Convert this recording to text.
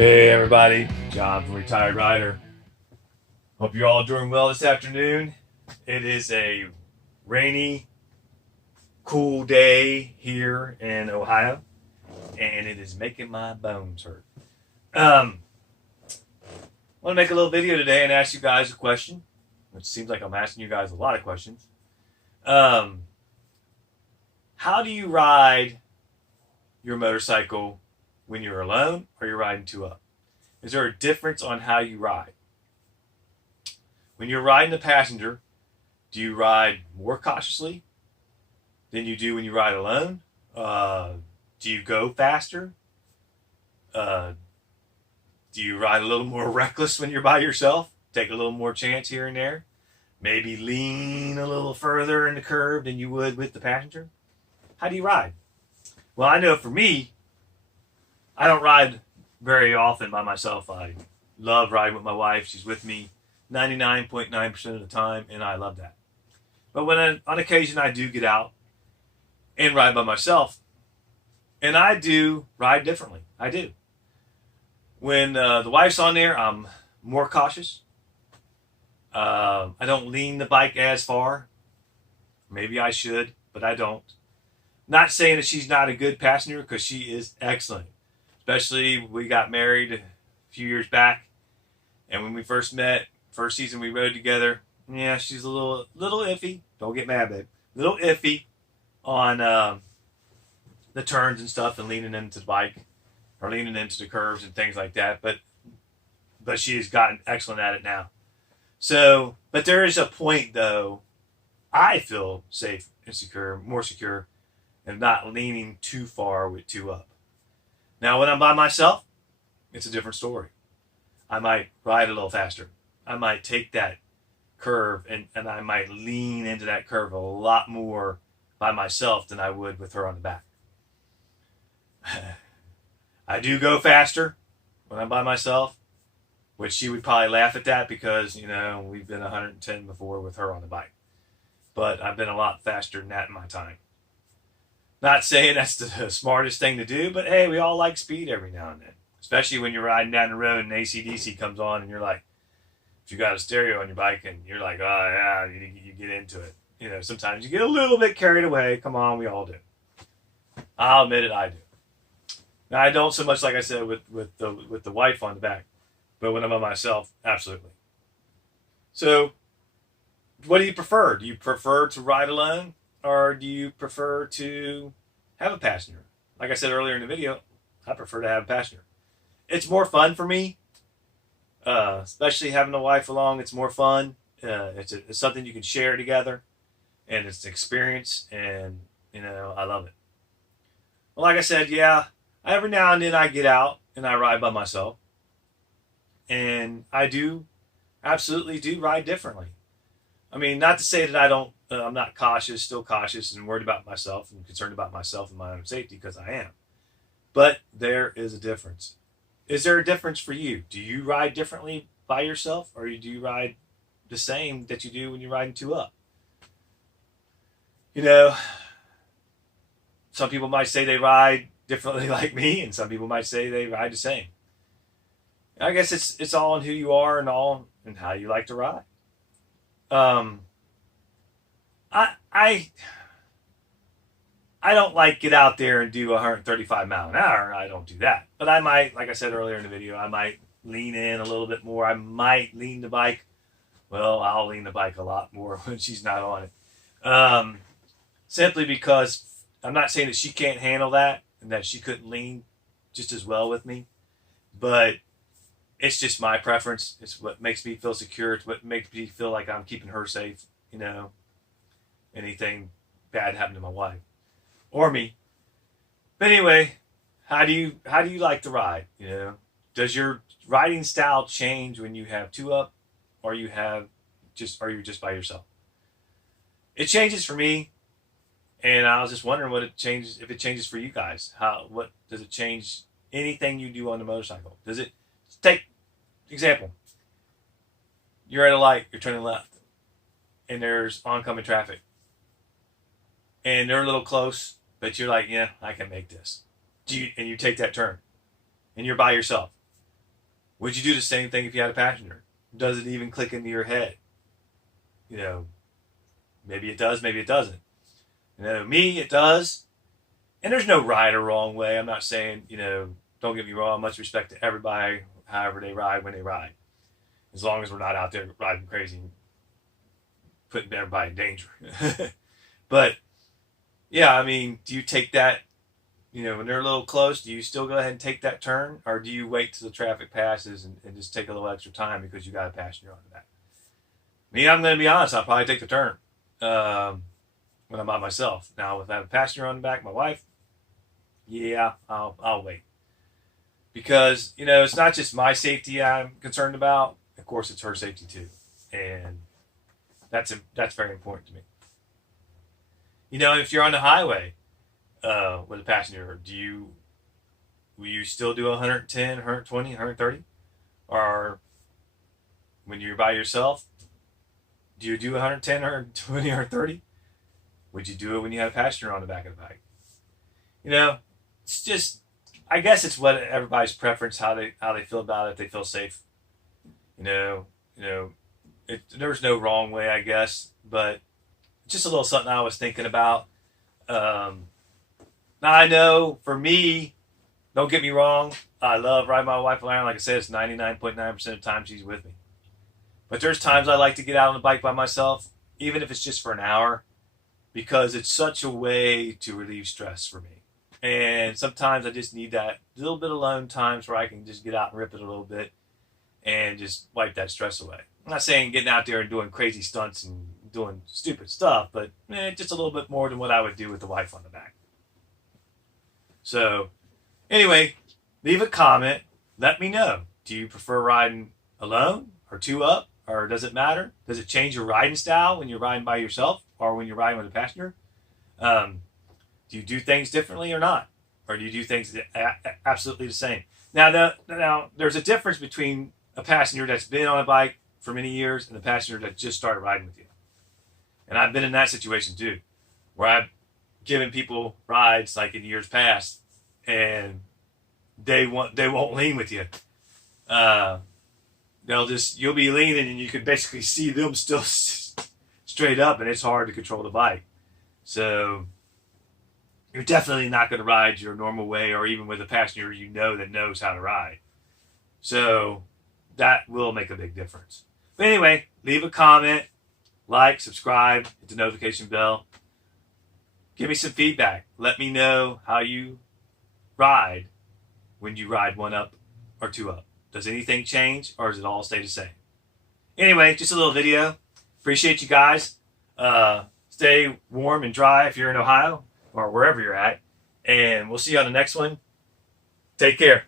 Hey everybody, John from Retired Rider. Hope you're all doing well this afternoon. It is a rainy, cool day here in Ohio, and it is making my bones hurt. I want to make a little video today and ask you guys a question, which seems like I'm asking you guys a lot of questions. How do you ride your motorcycle when you're alone or you're riding two up? Is there a difference on how you ride? When you're riding the passenger, do you ride more cautiously than you do when you ride alone? Do you go faster? Do you ride a little more reckless when you're by yourself? Take a little more chance here and there? Maybe lean a little further in the curve than you would with the passenger? How do you ride? Well, I know for me, I don't ride very often by myself. I love riding with my wife. She's with me 99.9% of the time, and I love that. But on occasion I do get out and ride by myself, and I do ride differently. I do. When the wife's on there, I'm more cautious. I don't lean the bike as far. Maybe I should, but I don't. Not saying that she's not a good passenger, because she is excellent. Especially we got married a few years back, and when we first met, first season we rode together. Yeah, she's a little iffy. Don't get mad, babe. A little iffy on the turns and stuff, and leaning into the bike or leaning into the curves and things like that. But she has gotten excellent at it now. So, but there is a point though. I feel safe and secure, more secure, and not leaning too far with two up. Now, when I'm by myself, it's a different story. I might ride a little faster. I might take that curve and I might lean into that curve a lot more by myself than I would with her on the back. I do go faster when I'm by myself, which she would probably laugh at that because, we've been 110 before with her on the bike. But I've been a lot faster than that in my time. Not saying that's the smartest thing to do, but hey, we all like speed every now and then. Especially when you're riding down the road and AC/DC comes on and you're like, if you got a stereo on your bike and you're like, oh yeah, you get into it. Sometimes you get a little bit carried away. Come on, we all do. I'll admit it, I do. Now I don't so much, like I said, with the wife on the back, but when I'm by myself, absolutely. So, what do you prefer? Do you prefer to ride alone? Or do you prefer to have a passenger? Like I said earlier in the video, I prefer to have a passenger. It's more fun for me, especially having a wife along. It's more fun. It's something you can share together, and it's an experience, and I love it. Well, like I said, yeah, every now and then I get out and I ride by myself, and I do absolutely do ride differently. I mean, not to say that I'm not cautious, still cautious and worried about myself and concerned about myself and my own safety, because I am. But there is a difference. Is there a difference for you? Do you ride differently by yourself, or do you ride the same that you do when you're riding two up? Some people might say they ride differently like me, and some people might say they ride the same. I guess it's all in who you are and how you like to ride. I don't like get out there and do 135 mile an hour. I don't do that. But I might, like I said earlier in the video, I might lean in a little bit more. I might lean the bike. Well, I'll lean the bike a lot more when she's not on it. Simply because I'm not saying that she can't handle that and that she couldn't lean just as well with me. But it's just my preference. It's what makes me feel secure. It's what makes me feel like I'm keeping her safe. Anything bad happened to my wife or me. But anyway, how do you like to ride? Does your riding style change when you have two up, or you're just by yourself? It changes for me, and I was just wondering if it changes for you guys. What does it change? Anything you do on the motorcycle? Does it take example? You're at a light, you're turning left, and there's oncoming traffic. And they're a little close, but you're like, yeah, I can make this. And you take that turn, and you're by yourself. Would you do the same thing if you had a passenger? Does it even click into your head? You know, maybe it does, maybe it doesn't. You know, me, it does. And there's no right or wrong way. I'm not saying, you know, don't get me wrong, much respect to everybody, however they ride, when they ride. As long as we're not out there riding crazy and putting everybody in danger. But, yeah, I mean, do you take that, you know, when they're a little close, do you still go ahead and take that turn? Or do you wait till the traffic passes and just take a little extra time because you got a passenger on the back? Me, I'm going to be honest, I'll probably take the turn when I'm by myself. Now, if I have a passenger on the back, my wife, yeah, I'll wait. Because, you know, it's not just my safety I'm concerned about. Of course, it's her safety too. And that's very important to me. You know, if you're on the highway with a passenger, will you still do 110, 120, 130? Or when you're by yourself, do you do 110, 120, 130? Would you do it when you have a passenger on the back of the bike? You know, it's just, I guess it's what everybody's preference, how they feel about it, if they feel safe. You know, there's no wrong way, I guess, but just a little something I was thinking about. Now I know for me, don't get me wrong, I love riding my wife around. Like I said, it's 99.9% of the time she's with me. But there's times I like to get out on the bike by myself, even if it's just for an hour, because it's such a way to relieve stress for me. And sometimes I just need that little bit of alone times where I can just get out and rip it a little bit and just wipe that stress away. I'm not saying getting out there and doing crazy stunts and doing stupid stuff, but just a little bit more than what I would do with the wife on the back. So anyway, leave a comment. Let me know. Do you prefer riding alone or two up? Or does it matter? Does it change your riding style when you're riding by yourself or when you're riding with a passenger? Do you do things differently or not? Or do you do things absolutely the same? Now, there's a difference between a passenger that's been on a bike for many years and a passenger that just started riding with you. And I've been in that situation too, where I've given people rides like in years past, and they won't lean with you. You'll be leaning and you can basically see them still straight up, and it's hard to control the bike. So you're definitely not going to ride your normal way, or even with a passenger you know that knows how to ride. So that will make a big difference. But anyway, leave a comment, like, subscribe, hit the notification bell. Give me some feedback. Let me know how you ride when you ride one up or two up. Does anything change, or does it all stay the same? Anyway, just a little video. Appreciate you guys. Stay warm and dry if you're in Ohio or wherever you're at. And we'll see you on the next one. Take care.